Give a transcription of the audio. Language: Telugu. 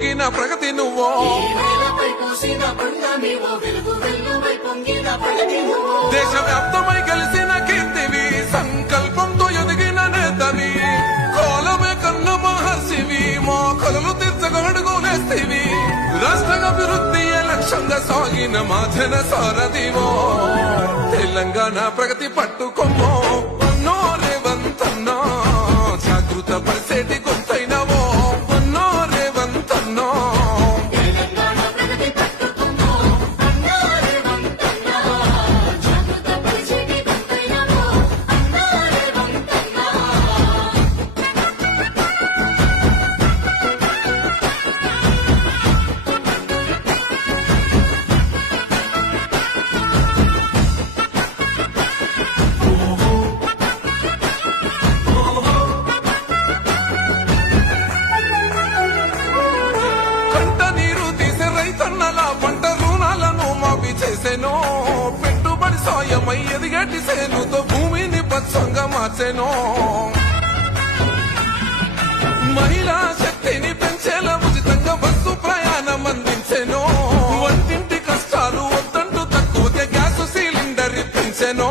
ప్రగతి నువ్వో దేశవ్యాప్తమై కలిసిన కీర్తివి సంకల్పంతో ఎదిగిన నేతవి కోలమే కన్న మహర్షివి మోకలు తీర్చగడుగునేస్తివి రాష్ట్రాభివృద్ధి లక్ష్యంగా సాగిన మా జన సారథివో తెలంగాణ ప్రగతి పట్టుకొమ్మో అన్నో రేవంతన్నో జాగృత పరిసేటి గొంతైనవో అన్నో రేవంతన్నో పెట్టుబడి సాయమై ఎదిగటి సేనుతో భూమిని పచ్చంగా మార్చెనో మహిళా శక్తిని పెంచేలా ఉచితంగా బస్సు ప్రయాణం అందించెనో వంటింటి కష్టాలు వద్దంటూ తక్కువగా గ్యాస్ సిలిండర్ ఇప్పించెనో